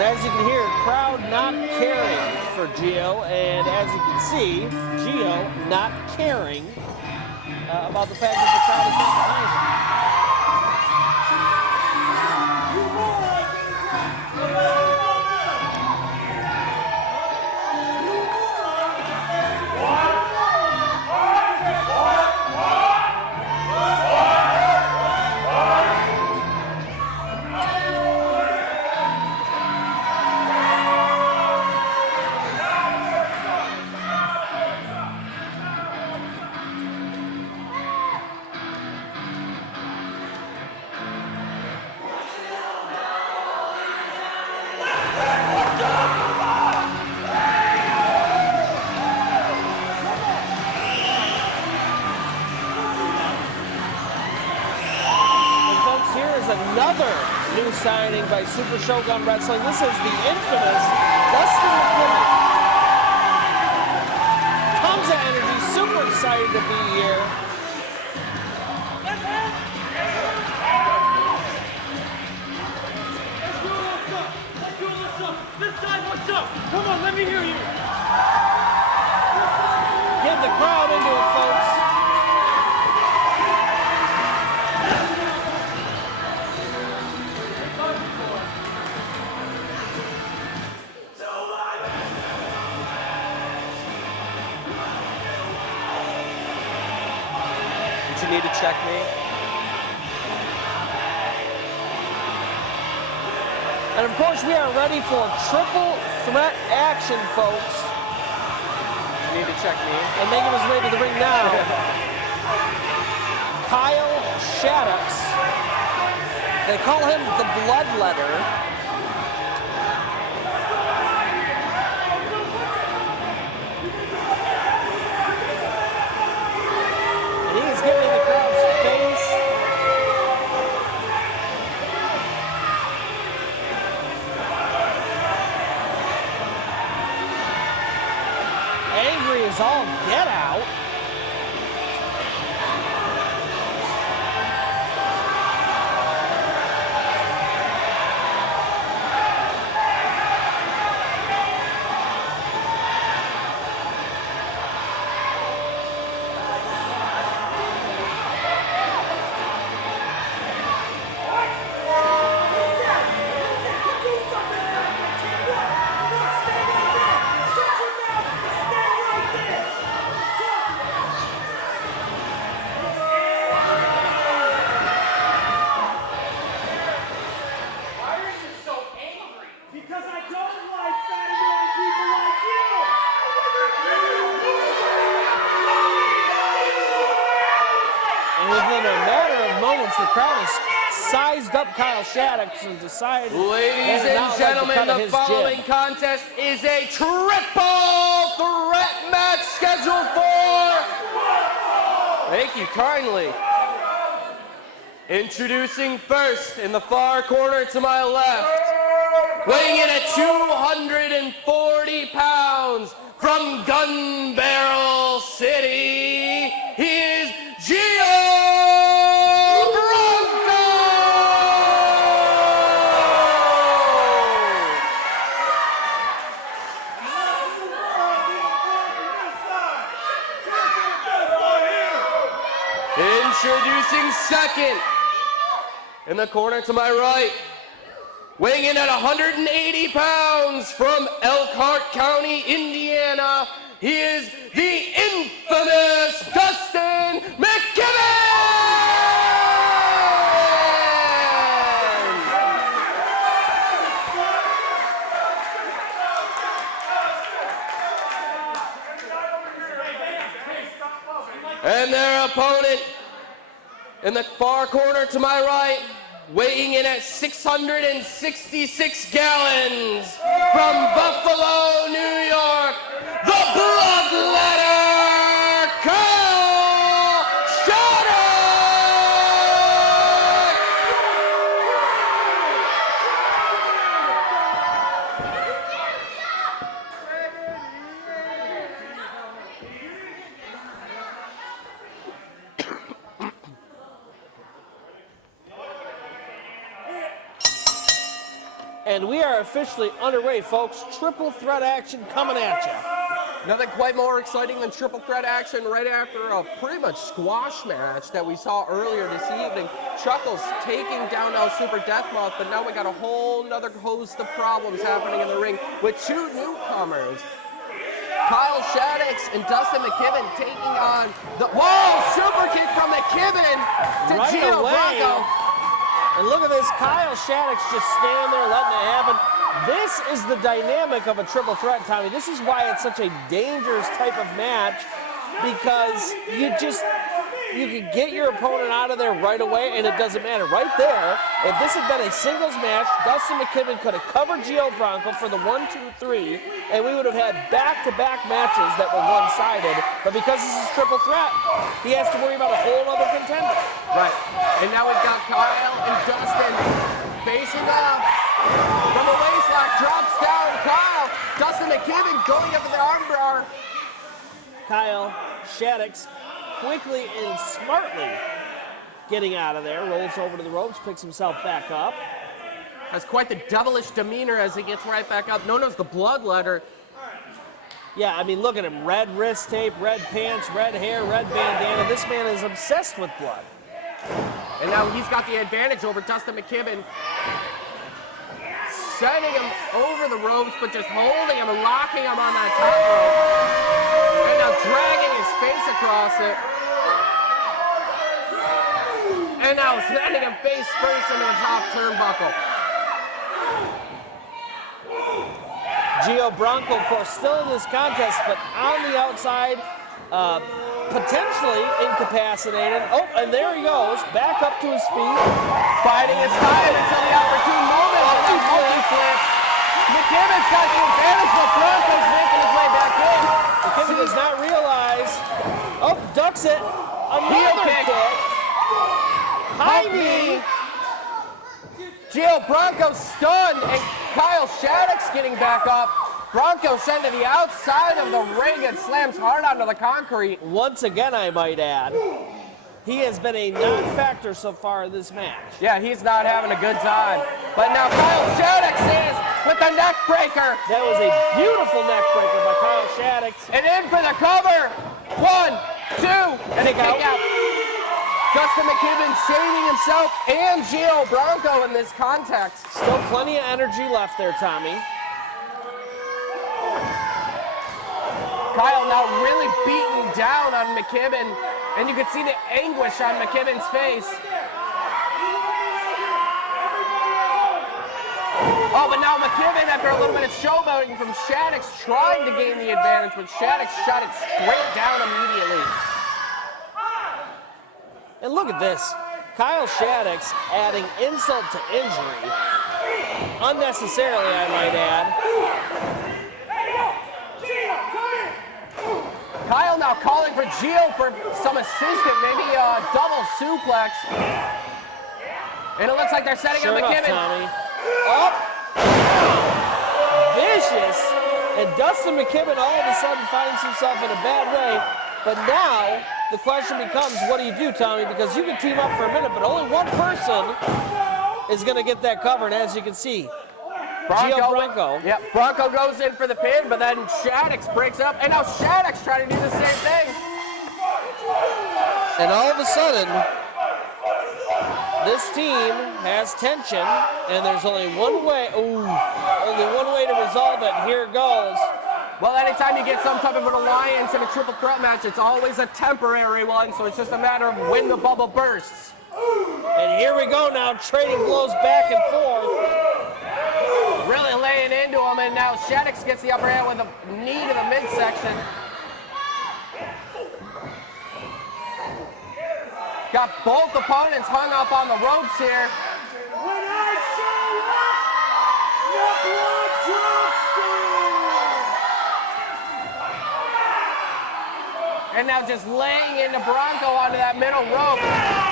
And as you can hear, crowd not caring for Gio, and as you can see, Gio not caring about the fact that the crowd is not behind him. Another new signing by Super Shogun Wrestling. This is the infamous Dustin. Tons of energy, super excited to be here. This side, what's up? Come on, let me hear you. Get the crowd into it, folks. Need to check me. And of course, we are ready for triple threat action, folks. You need to check me. And making his way to the ring now, Kyle Shaddix. They call him the Bloodletter. He's giving the crowd space. Angry as all get out. Within a matter of moments, the crowd has sized up Kyle Shaddix and decided. Ladies and gentlemen, the following contest is a triple threat match scheduled for. Thank you kindly. Introducing first in the far corner to my left, weighing in at 240 pounds from Gun Barrel City, he is Gio. Introducing second, in the corner to my right, weighing in at 180 pounds from Elkhart County, Indiana, he is the infamous Dustin McKibben! And their opponent, in the far corner to my right, weighing in at 666 gallons from Buffalo, New York, the Bloodletter, Kyle Shaddix! And we are officially underway, folks. Triple threat action coming at you. Nothing quite more exciting than triple threat action right after a pretty much squash match that we saw earlier this evening. Chuckles taking down now Super Deathmoth, but now we got a whole nother host of problems happening in the ring with two newcomers. Kyle Shaddix and Dustin McKibben taking on the super kick from McKibben to Right Gio away. Bronco. And look at this, Kyle Shaddix just standing there letting it happen. This is the dynamic of a triple threat, Tommy. This is why it's such a dangerous type of match, because you can get your opponent out of there right away, and it doesn't matter. Right there, if this had been a singles match, Dustin McKibben could have covered Gio Bronco for the 1, 2, 3, and we would have had back-to-back matches that were one-sided. But because this is triple threat, he has to worry about a whole other contender. Right. And now we've got Kyle and Dustin facing off. From the waistlock, drops down Kyle. Dustin McKibben going up with the armbar. Kyle Shaddix quickly and smartly getting out of there, rolls over to the ropes, picks himself back up. Has quite the devilish demeanor as he gets right back up, known as the Bloodletter. Yeah, I mean, look at him. Red wrist tape, red pants, red hair, red bandana. This man is obsessed with blood. And now he's got the advantage over Dustin McKibben. Sending him over the ropes, but just holding him and locking him on that top rope. And now dragging his face across it. And now sending him face first into the top turnbuckle. Gio Bronco, of course, still in this contest, but on the outside, potentially incapacitated. Oh, and there he goes, back up to his feet. Biding his time until the opportune moment for that multi-flip. McKibben's got the advantage, but Bronco's making his way back in. McKibben does not realize. Oh, ducks it. Another kick. kick. High knee. Gio Bronco stunned, and Kyle Shaddix getting back up. Bronco sent to the outside of the ring and slams hard onto the concrete. Once again, I might add, he has been a non-factor so far in this match. Yeah, he's not having a good time. But now Kyle Shaddix is with the neck breaker. That was a beautiful neck breaker by Kyle Shaddix. And in for the cover. 1, 2, and a kick out. Dustin McKibben saving himself and Gio Bronco in this context. Still plenty of energy left there, Tommy. Kyle now really beaten down on McKibben, and you can see the anguish on McKibben's face. Oh, but now McKibben, after a little bit of showboating from Shaddix, trying to gain the advantage, but Shaddix shot it straight down immediately. And look at this. Kyle Shaddix adding insult to injury. Unnecessarily, I might add. Kyle now calling for Gio for some assistant, maybe a double suplex. And it looks like they're setting Sure up enough, McKibben. Tommy. Up. Vicious. And Dustin McKibben all of a sudden finds himself in a bad way. But now the question becomes, what do you do, Tommy? Because you can team up for a minute, but only one person is going to get that cover. And as you can see, Gio Bronco. Yep, Bronco goes in for the pin, but then Shaddix breaks up, and now Shaddix trying to do the same thing. And all of a sudden, this team has tension, and there's only one way. Only one way to resolve it. Here it goes. Well, anytime you get some type of an alliance in a triple threat match, it's always a temporary one, so it's just a matter of when the bubble bursts. And here we go now, trading blows back and forth. Really laying into him, and now Shaddix gets the upper hand with a knee to the midsection. Got both opponents hung up on the ropes here. When I show up, your blood drops down. And now just laying into Bronco onto that middle rope.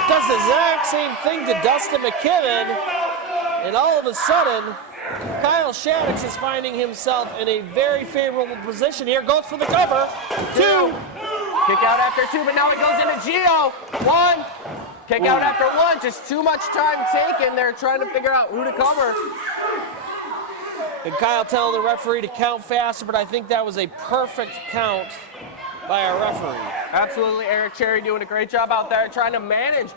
Does the exact same thing to Dustin McKibben, and all of a sudden, Kyle Shaddix is finding himself in a very favorable position here. Goes for the cover. 2. Kick out after 2, but now it goes into Gio. 1. Kick out after 1. Just too much time taken. They're trying to figure out who to cover. And Kyle telling the referee to count faster, but I think that was a perfect count by our referee. Absolutely, Eric Cherry doing a great job out there trying to manage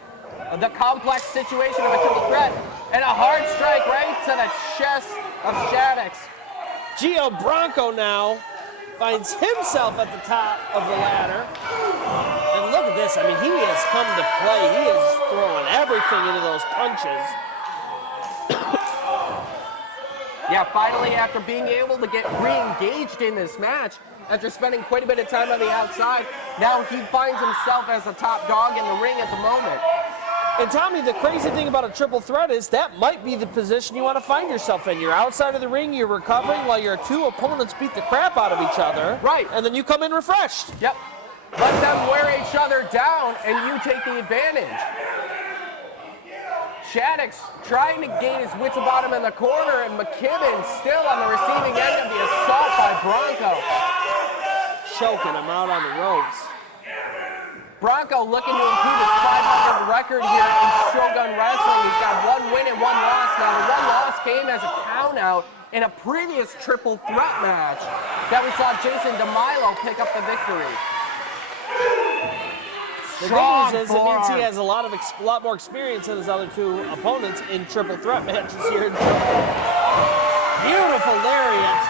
the complex situation of a triple threat. And a hard strike right to the chest of Shaddix. Gio Bronco now finds himself at the top of the ladder. And look at this, I mean, he has come to play. He is throwing everything into those punches. Yeah, finally, after being able to get re-engaged in this match, after spending quite a bit of time on the outside, now he finds himself as a top dog in the ring at the moment. And Tommy, the crazy thing about a triple threat is that might be the position you want to find yourself in. You're outside of the ring, you're recovering while your two opponents beat the crap out of each other. Right. And then you come in refreshed. Yep. Let them wear each other down, and you take the advantage. Shaddix trying to gain his wits about him in the corner, and McKibben still on the receiving end of the assault by Bronco. Choking him out on the ropes. Bronco looking to improve his 500 record here in Shogun Wrestling. He's got 1 win and 1 loss. Now, the 1 loss came as a count-out in a previous triple threat match that we saw Jason DeMilo pick up the victory. The good news is it means he has a lot more experience than his other two opponents in triple threat matches here. Beautiful lariat.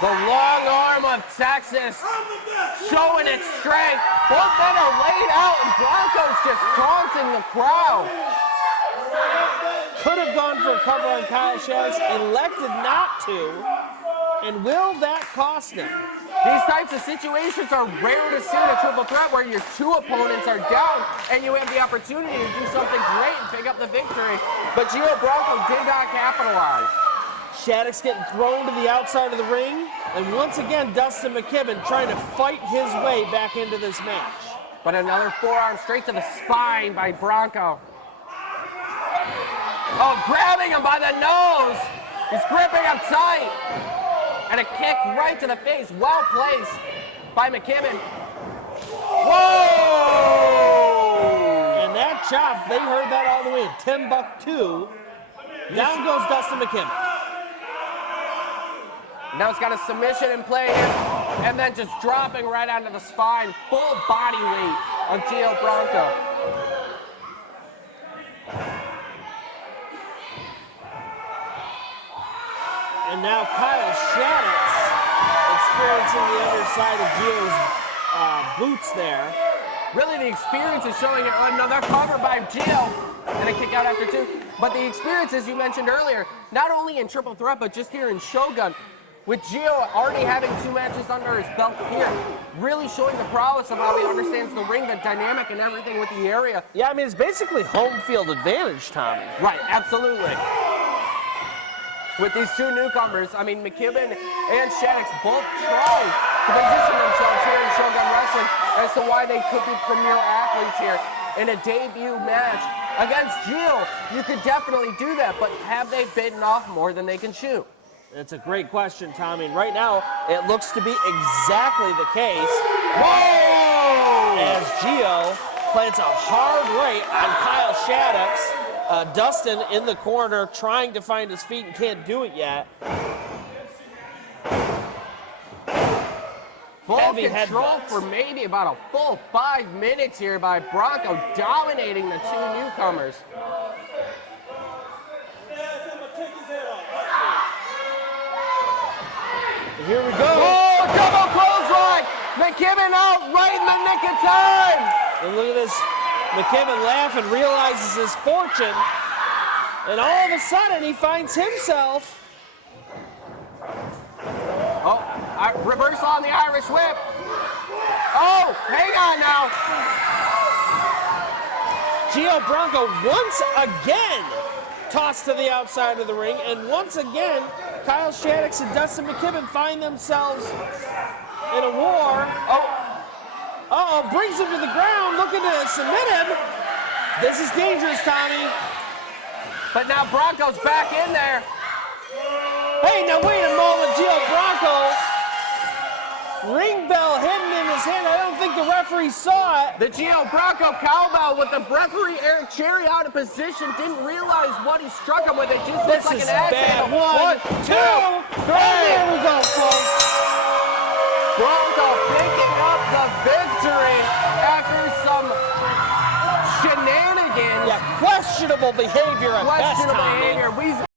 The long arm of Texas showing its strength. Both men are laid out and Bronco's just taunting the crowd. Could have gone for a cover on Kyle Shaddix, elected not to. And will that cost him? These types of situations are rare to see in a triple threat where your two opponents are down and you have the opportunity to do something great and pick up the victory. But Gio Bronco did not capitalize. Shaddix getting thrown to the outside of the ring. And once again, Dustin McKibben trying to fight his way back into this match. But another forearm straight to the spine by Bronco. Oh, grabbing him by the nose. He's gripping him tight. And a kick right to the face, well placed by McKibben. Whoa! And that chop, they heard that all the way in Timbuktu. Down goes Dustin McKibben. Now he's got a submission in play here, and then just dropping right onto the spine, full body weight of Gio Bronco. And now Kyle Shaddix experiencing the underside of Gio's boots there. Really, the experience is showing it. Another cover by Gio, and a kick out after 2. But the experience, as you mentioned earlier, not only in triple threat, but just here in Shogun, with Gio already having 2 matches under his belt here, really showing the prowess of how he understands the ring, the dynamic and everything with the area. Yeah, I mean, it's basically home field advantage, Tommy. Right, absolutely. With these 2 newcomers, I mean, McKibben and Shaddix both trying to position themselves here in Shogun Wrestling as to why they could be premier athletes here in a debut match against Gio. You could definitely do that, but have they bitten off more than they can chew? That's a great question, Tommy. And right now, it looks to be exactly the case. Whoa! As Gio plants a hard right on Kyle Shaddix. Dustin in the corner trying to find his feet and can't do it yet. Full Heavy control headbutts. for maybe about a full 5 minutes here by Bronco, dominating the 2 newcomers. Here we go. Oh, double clothesline! McKibben out right in the nick of time! And look at this. McKibben laughing, realizes his fortune. And all of a sudden, he finds himself. Oh, reversal on the Irish whip. Oh, hang on now. Gio Bronco once again tossed to the outside of the ring. And once again, Kyle Shaddix and Dustin McKibben find themselves in a war. Uh-oh, brings him to the ground, looking to submit him. This is dangerous, Tommy. But now Bronco's back in there. Hey, now wait a moment, Gio Bronco. Ring bell hidden in his his hand. I don't think the referee saw it. The Geo Bronco cowbell with the referee Eric Cherry out of position. Didn't realize what he struck him with. It just This looks like is an axe bad. handle. 1, 2, and there we go, folks. Bronco picking up the victory after some shenanigans. Yeah, questionable behavior at best, Questionable Tommy. behavior.